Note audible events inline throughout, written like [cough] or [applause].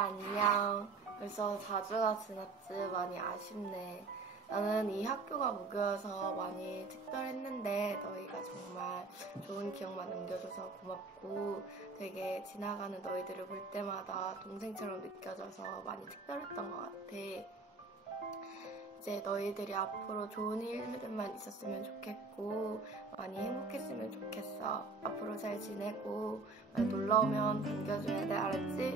안녕. 벌써 4주가 지났지 많이 아쉽네. 나는 이 학교가 무교여서 많이 특별했는데 너희가 정말 좋은 기억만 남겨줘서 고맙고 되게 지나가는 너희들을 볼 때마다 동생처럼 느껴져서 많이 특별했던 것 같아. 이제 너희들이 앞으로 좋은 일들만 있었으면 좋겠고 많이 행복했으면 좋겠어. 앞으로 잘 지내고 놀러 오면 반겨줘야 돼 알았지?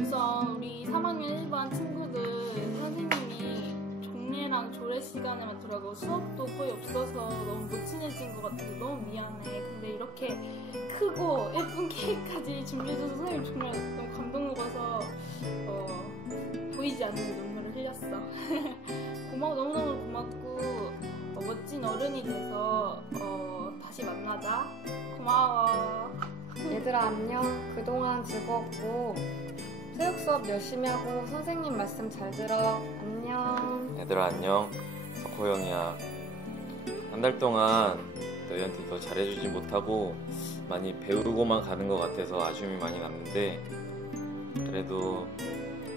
우선 우리 3학년 1반 친구들 선생님이 종례랑 조례 시간에만 들어가고 수업도 거의 없어서 너무 못 친해진 것 같아서 너무 미안해 근데 이렇게 크고 예쁜 케이크까지 준비해줘서 선생님 정말 너무 감동 먹어서 어, 보이지 않는 눈물을 흘렸어. [laughs] 고마워 너무너무 고맙고 어, 멋진 어른이 돼서 어, 다시 만나자. 고마워. 얘들아 안녕. 그동안 즐거웠고 체육 수업 열심히 하고 선생님 말씀 잘 들어. 안녕. 얘들아 안녕 석호 형이야 한 달 동안 너희한테 더 잘해주지 못하고 많이 배우고만 가는 것 같아서 아쉬움이 많이 남는데 그래도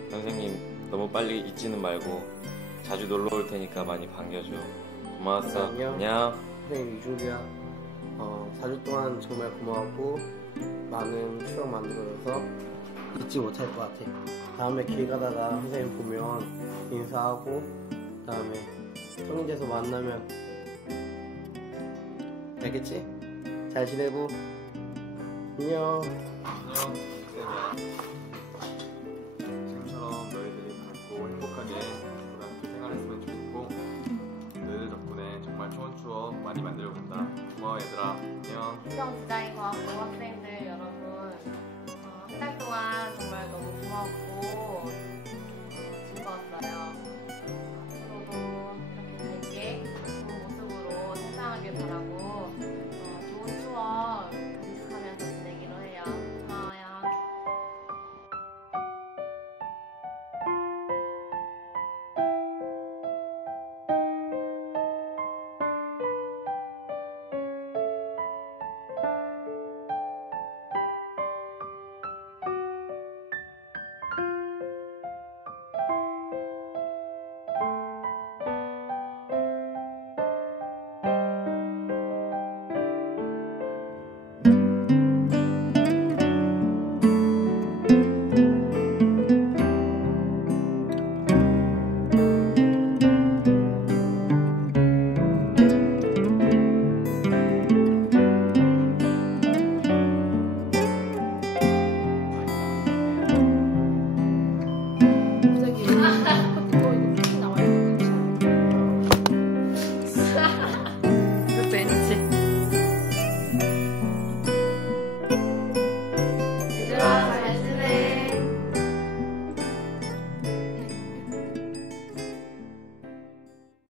선생님 너무 빨리 잊지는 말고 자주 놀러 올 테니까 많이 반겨줘 고마웠어 안녕. 안녕 선생님 이준규야. 어, 4주 동안 정말 고마웠고 많은 추억 만들어줘서 잊지 못할 것 같아. 다음에 길 가다가 선생님 보면 인사하고 그다음에 성인돼서 만나면 알겠지? 잘 지내고 안녕. 안녕, 지금처럼 너희들이 밝고 행복하게 고등학교 생활했으면 좋겠고 너희들 덕분에 정말 좋은 추억 많이 만들어본다. 고마워 얘들아. 안녕. 수정 디자인 과 학생들 여러분 너무 즐거웠어요. 앞으로도 이렇게 밝게 좋은 모습으로 성장하길 바라고